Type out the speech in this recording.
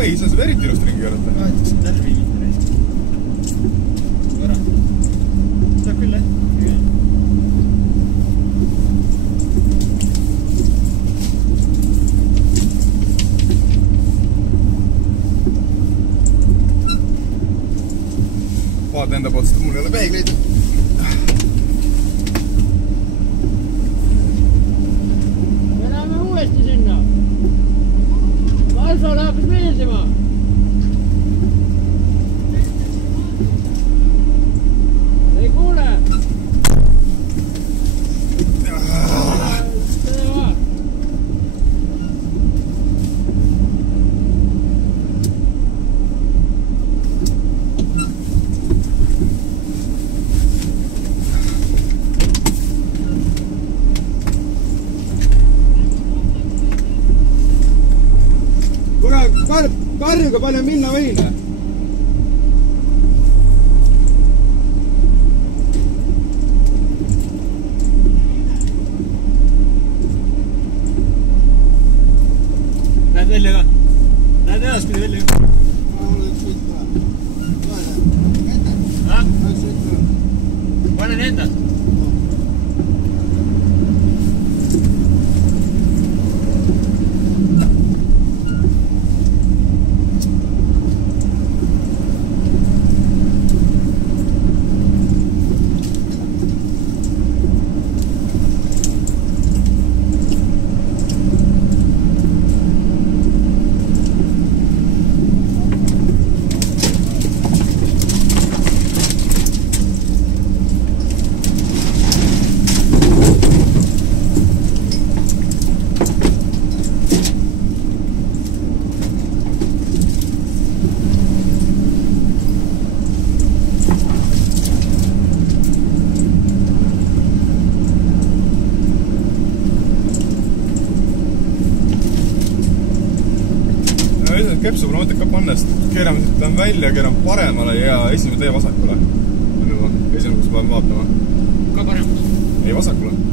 oi, sa seda eriti ilusti ringi keerata. Vahetaks närvi mitte reis. Korra. Saab küll, jah? Vaata enda poolt, sest mul ei ole peegleid. Me läheme uuesti sinna. Valsole hakkas meeldima. Ei kuule. Karjuga palju minna võin? Näed välja ka? Näed edaspidi välja ka? Panen enda. Kepsu pole mõtet ka panna, sest keerame siit välja, keerame paremale ja esimene tee vasakule. Esimene, kus peame vaatama. Ka paremaks? Ei, vasakule.